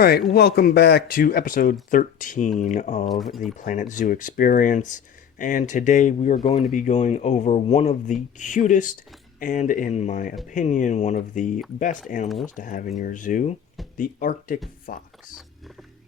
Alright, welcome back to episode 13 of the Planet Zoo Experience, and today we are going to be going over one of the cutest and, in my opinion, one of the best animals to have in your zoo, the Arctic fox.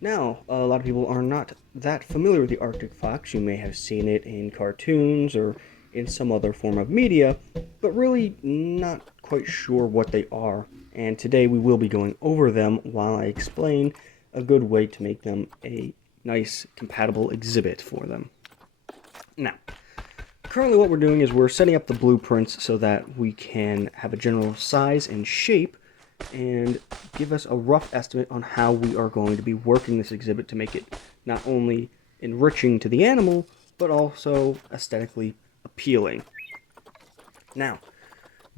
Now, a lot of people are not that familiar with the Arctic fox. You may have seen it in cartoons or in some other form of media, but really not quite sure what they are. And today we will be going over them while I explain a good way to make them a nice, compatible exhibit for them. Now, currently what we're doing is we're setting up the blueprints so that we can have a general size and shape and give us a rough estimate on how we are going to be working this exhibit to make it not only enriching to the animal, but also aesthetically appealing. Now,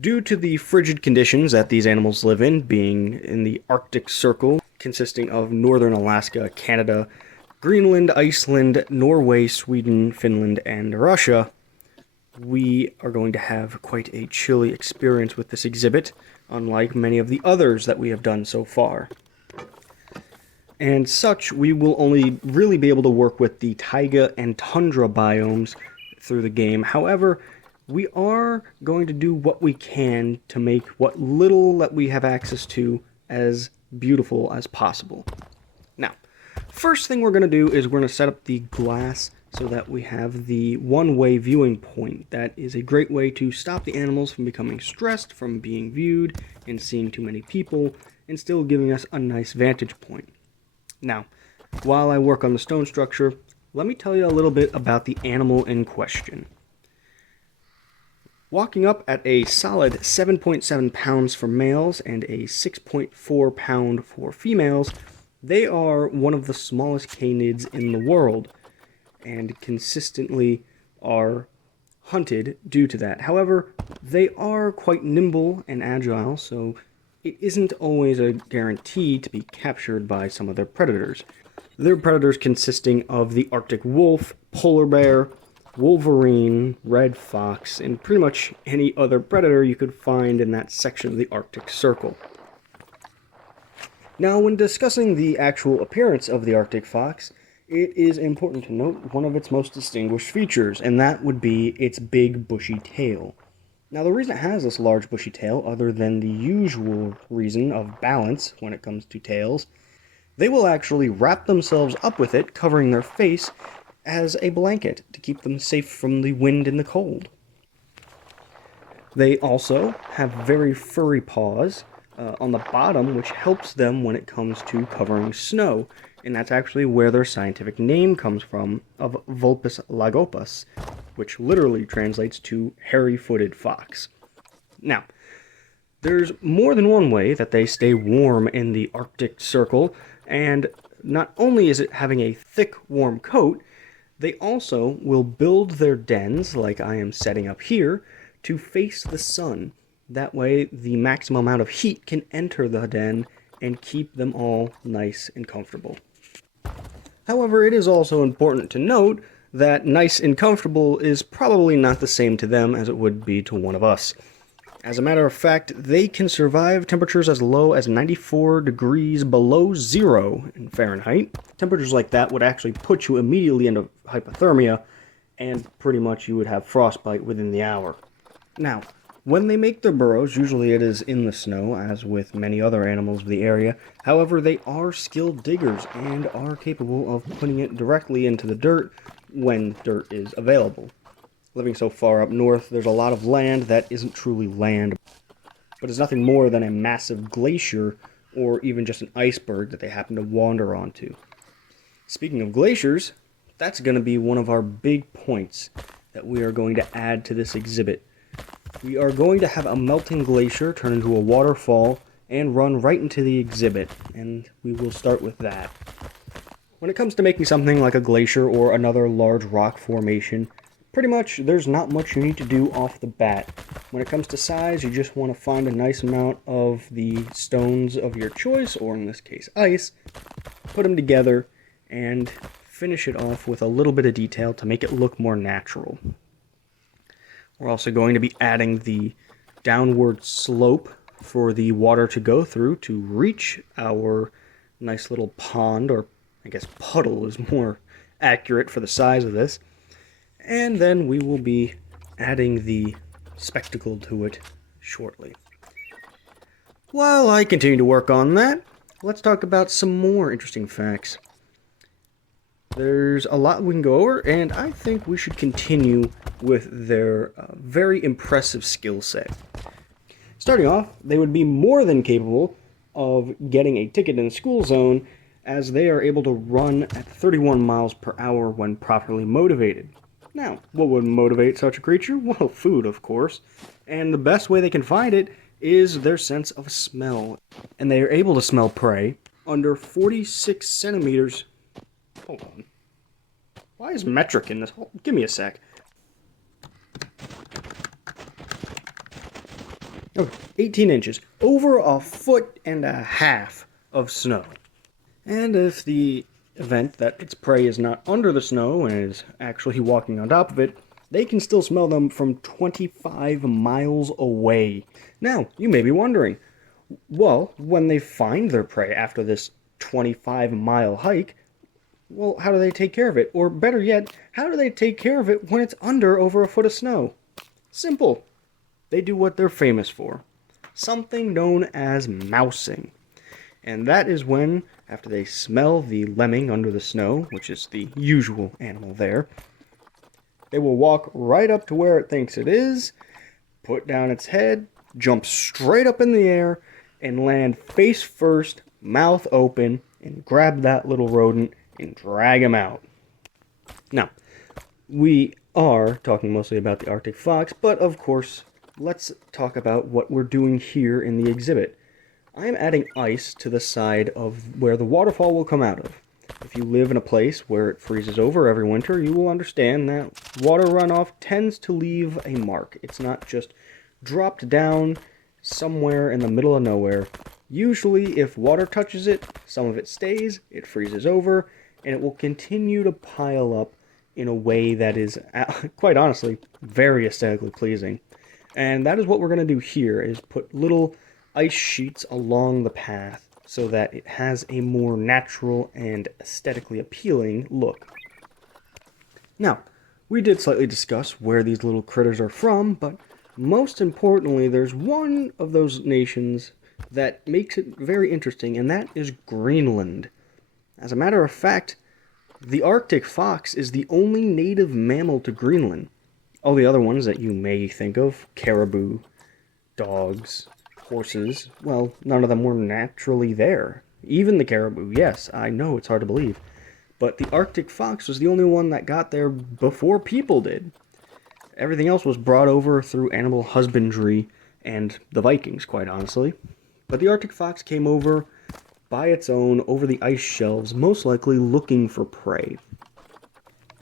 due to the frigid conditions that these animals live in, being in the Arctic Circle, consisting of northern Alaska, Canada, Greenland, Iceland, Norway, Sweden, Finland, and Russia, we are going to have quite a chilly experience with this exhibit, unlike many of the others that we have done so far. And such, we will only really be able to work with the taiga and tundra biomes through the game. However, we are going to do what we can to make what little that we have access to as beautiful as possible. Now, first thing we're going to do is we're going to set up the glass so that we have the one-way viewing point. That is a great way to stop the animals from becoming stressed from being viewed and seeing too many people, and still giving us a nice vantage point. Now, while I work on the stone structure, let me tell you a little bit about the animal in question. Walking up at a solid 7.7 pounds for males and a 6.4 pound for females, they are one of the smallest canids in the world, and consistently are hunted due to that. However, they are quite nimble and agile, so it isn't always a guarantee to be captured by some of their predators. Their predators consisting of the Arctic wolf, polar bear, wolverine, red fox, and pretty much any other predator you could find in that section of the Arctic Circle. Now, when discussing the actual appearance of the Arctic fox, it is important to note one of its most distinguished features, and that would be its big bushy tail. Now, the reason it has this large bushy tail, other than the usual reason of balance when it comes to tails, they will actually wrap themselves up with it, covering their face as a blanket to keep them safe from the wind and the cold. They also have very furry paws on the bottom, which helps them when it comes to covering snow, and that's actually where their scientific name comes from, of Vulpes lagopus, which literally translates to hairy-footed fox. Now, there's more than one way that they stay warm in the Arctic Circle, and not only is it having a thick, warm coat, they also will build their dens, like I am setting up here, to face the sun. That way, the maximum amount of heat can enter the den and keep them all nice and comfortable. However, it is also important to note that nice and comfortable is probably not the same to them as it would be to one of us. As a matter of fact, they can survive temperatures as low as 94 degrees below zero in Fahrenheit. Temperatures like that would actually put you immediately into hypothermia, and pretty much you would have frostbite within the hour. Now, when they make their burrows, usually it is in the snow, as with many other animals of the area. However, they are skilled diggers and are capable of putting it directly into the dirt when dirt is available. Living so far up north, there's a lot of land that isn't truly land, but is nothing more than a massive glacier or even just an iceberg that they happen to wander onto. Speaking of glaciers, that's going to be one of our big points that we are going to add to this exhibit. We are going to have a melting glacier turn into a waterfall and run right into the exhibit, and we will start with that. When it comes to making something like a glacier or another large rock formation, pretty much there's not much you need to do off the bat. When it comes to size, you just want to find a nice amount of the stones of your choice, or in this case ice, put them together, and finish it off with a little bit of detail to make it look more natural. We're also going to be adding the downward slope for the water to go through to reach our nice little pond, or I guess puddle is more accurate for the size of this. And then we will be adding the spectacle to it shortly. While I continue to work on that, let's talk about some more interesting facts. There's a lot we can go over, and I think we should continue with their very impressive skill set. Starting off, they would be more than capable of getting a ticket in the school zone, as they are able to run at 31 miles per hour when properly motivated. Now, what would motivate such a creature? Well, food, of course. And the best way they can find it is their sense of smell. And they are able to smell prey under 46 centimeters. Hold on. Why is metric in this? Give me a sec. Okay, 18 inches. Over a foot and a half of snow. And if the event that its prey is not under the snow and is actually walking on top of it, they can still smell them from 25 miles away. Now, you may be wondering, well, when they find their prey after this 25-mile hike, well, how do they take care of it? Or better yet, how do they take care of it when it's under over a foot of snow? Simple. They do what they're famous for. Something known as mousing. And that is when, after they smell the lemming under the snow, which is the usual animal there, they will walk right up to where it thinks it is, put down its head, jump straight up in the air, and land face first, mouth open, and grab that little rodent and drag him out. Now, we are talking mostly about the Arctic fox, but of course, let's talk about what we're doing here in the exhibit. I am adding ice to the side of where the waterfall will come out of. If you live in a place where it freezes over every winter, you will understand that water runoff tends to leave a mark. It's not just dropped down somewhere in the middle of nowhere. Usually, if water touches it, some of it stays, it freezes over, and it will continue to pile up in a way that is, quite honestly, very aesthetically pleasing. And that is what we're going to do here, is put little ice sheets along the path so that it has a more natural and aesthetically appealing look. Now, we did slightly discuss where these little critters are from, but most importantly, there's one of those nations that makes it very interesting, and that is Greenland. As a matter of fact, the Arctic fox is the only native mammal to Greenland. All the other ones that you may think of, caribou, dogs, horses, well, none of them were naturally there. Even the caribou, yes, I know it's hard to believe. But the Arctic fox was the only one that got there before people did. Everything else was brought over through animal husbandry and the Vikings, quite honestly. But the Arctic fox came over by its own over the ice shelves, most likely looking for prey.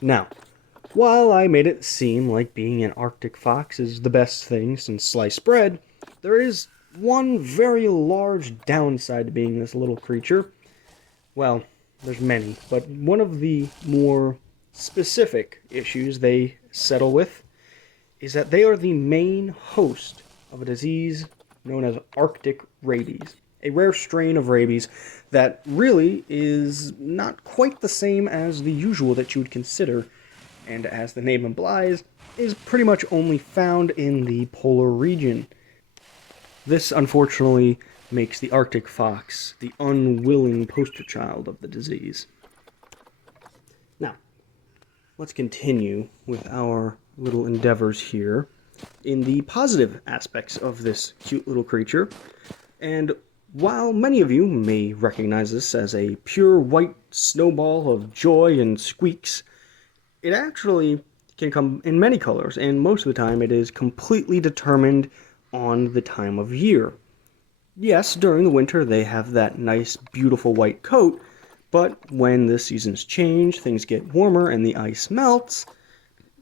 Now, while I made it seem like being an Arctic fox is the best thing since sliced bread, there is one very large downside to being this little creature. Well, there's many, but one of the more specific issues they settle with is that they are the main host of a disease known as Arctic rabies, a rare strain of rabies that really is not quite the same as the usual that you would consider, and as the name implies, is pretty much only found in the polar region. This, unfortunately, makes the Arctic fox the unwilling poster child of the disease. Now, let's continue with our little endeavors here in the positive aspects of this cute little creature. And while many of you may recognize this as a pure white snowball of joy and squeaks, it actually can come in many colors, and most of the time it is completely determined on the time of year. Yes, during the winter they have that nice, beautiful white coat, but when the seasons change, things get warmer, and the ice melts,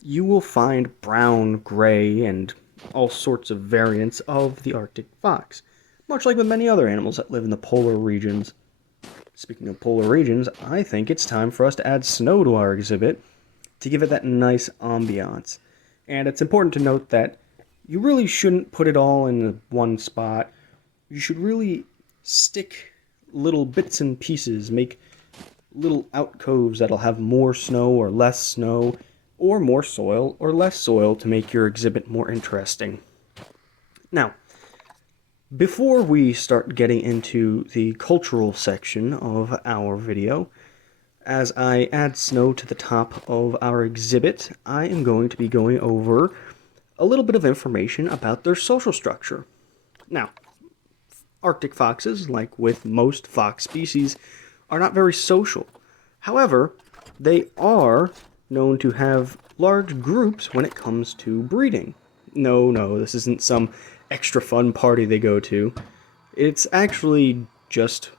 you will find brown, gray, and all sorts of variants of the Arctic fox, much like with many other animals that live in the polar regions. Speaking of polar regions, I think it's time for us to add snow to our exhibit to give it that nice ambiance. And it's important to note that you really shouldn't put it all in one spot. You should really stick little bits and pieces, make little alcoves that'll have more snow or less snow, or more soil or less soil to make your exhibit more interesting. Now, before we start getting into the cultural section of our video, as I add snow to the top of our exhibit, I am going to be going over a little bit of information about their social structure. Now, Arctic foxes, like with most fox species, are not very social. However, they are known to have large groups when it comes to breeding. No, this isn't some extra fun party they go to. It's actually just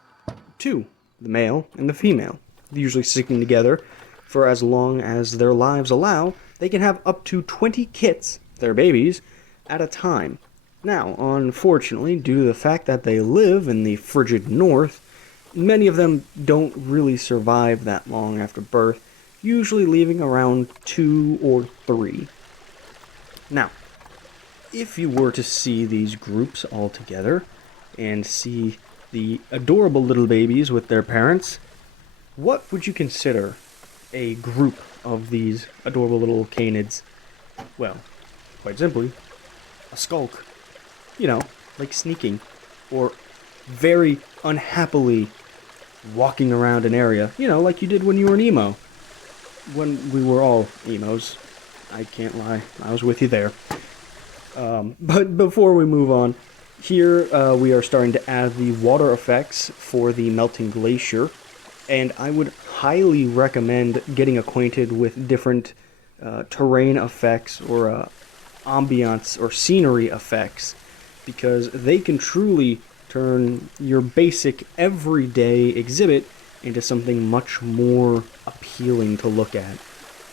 two, the male and the female, usually sticking together for as long as their lives allow. They can have up to 20 kits, their babies, at a time. Now, unfortunately, due to the fact that they live in the frigid north, many of them don't really survive that long after birth, usually leaving around 2 or 3. Now, if you were to see these groups all together and see the adorable little babies with their parents, what would you consider a group of these adorable little canids? Well, quite simply, a skulk. You know, like sneaking, or very unhappily walking around an area, you know, like you did when you were an emo. When we were all emos. I can't lie, I was with you there. But before we move on, here we are starting to add the water effects for the melting glacier, and I would highly recommend getting acquainted with different terrain effects or ambiance or scenery effects, because they can truly turn your basic everyday exhibit into something much more appealing to look at.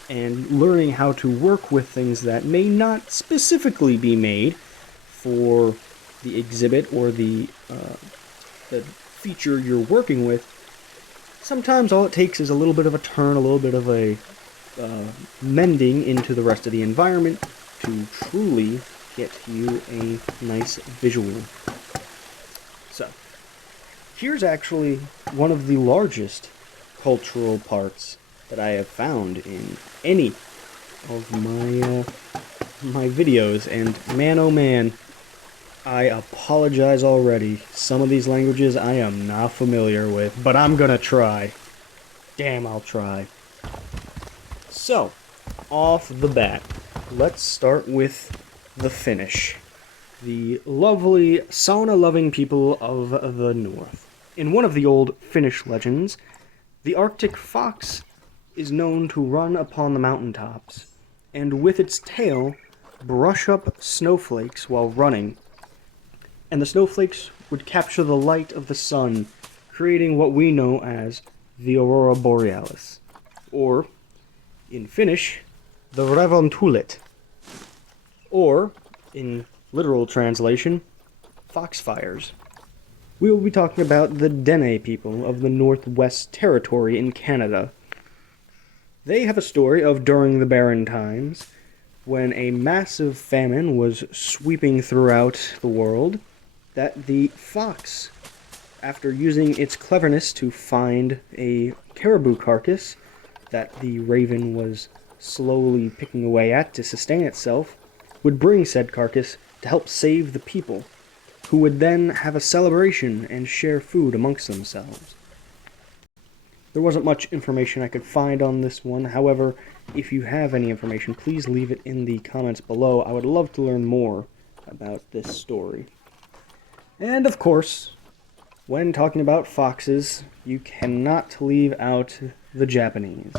And learning how to work with things that may not specifically be made for the exhibit or the feature you're working with, sometimes all it takes is a little bit of a turn, a little bit of a mending into the rest of the environment to truly get you a nice visual. So, here's actually one of the largest cultural parts that I have found in any of my videos, and man oh man, I apologize already. Some of these languages I am not familiar with, but I'm gonna try. Damn, I'll try. So, off the bat, let's start with the Finnish, the lovely sauna-loving people of the north. In one of the old Finnish legends, the Arctic fox is known to run upon the mountaintops, and with its tail brush up snowflakes while running, and the snowflakes would capture the light of the sun, creating what we know as the aurora borealis, or, in Finnish, the revontulet, or, in literal translation, foxfires. We will be talking about the Dene people of the Northwest Territory in Canada. They have a story of during the Barren Times, when a massive famine was sweeping throughout the world, that the fox, after using its cleverness to find a caribou carcass that the raven was slowly picking away at to sustain itself, would bring said carcass to help save the people, who would then have a celebration and share food amongst themselves. There wasn't much information I could find on this one. However, if you have any information, please leave it in the comments below. I would love to learn more about this story. And of course, when talking about foxes, you cannot leave out the Japanese.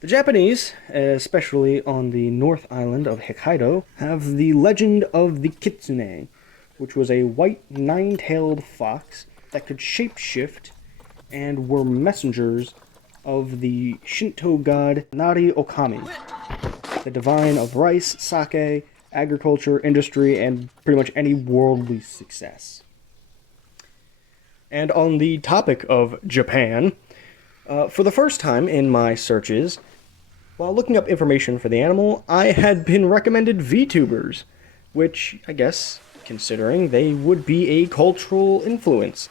The Japanese, especially on the North Island of Hokkaido, have the legend of the Kitsune, which was a white nine-tailed fox that could shapeshift and were messengers of the Shinto god Nari Okami, the divine of rice, sake, agriculture, industry, and pretty much any worldly success. And on the topic of Japan, for the first time in my searches, while looking up information for the animal, I had been recommended VTubers, which, I guess, considering they would be a cultural influence.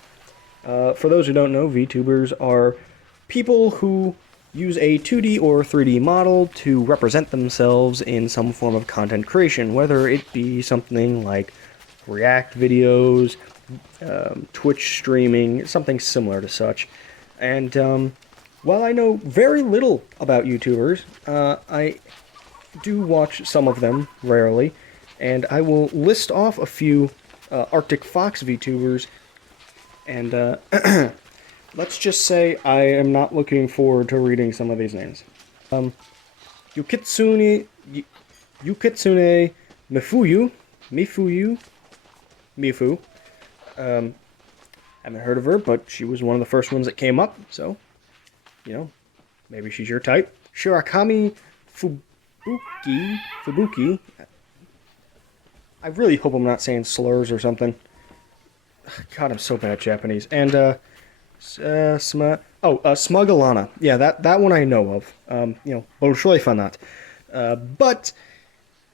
For those who don't know, VTubers are people who use a 2D or 3D model to represent themselves in some form of content creation, whether it be something like React videos, Twitch streaming, something similar to such. And while I know very little about YouTubers, I do watch some of them rarely, and I will list off a few Arctic Fox VTubers, and let's just say I am not looking forward to reading some of these names. Yukitsune Mifu. Haven't heard of her, but she was one of the first ones that came up, so, you know, maybe she's your type. Shirakami Fubuki. I really hope I'm not saying slurs or something. God, I'm so bad at Japanese. And, Smugalana. Yeah, that one I know of. Bolshoi fanat. But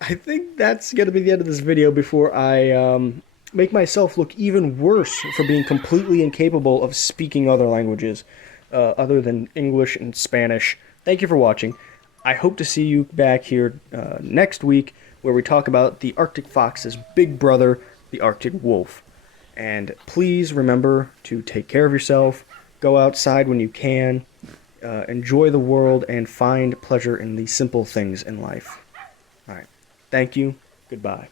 I think that's going to be the end of this video before I make myself look even worse for being completely incapable of speaking other languages other than English and Spanish. Thank you for watching. I hope to see you back here next week where we talk about the Arctic Fox's big brother, the Arctic Wolf. And please remember to take care of yourself, go outside when you can, enjoy the world, and find pleasure in the simple things in life. All right. Thank you. Goodbye.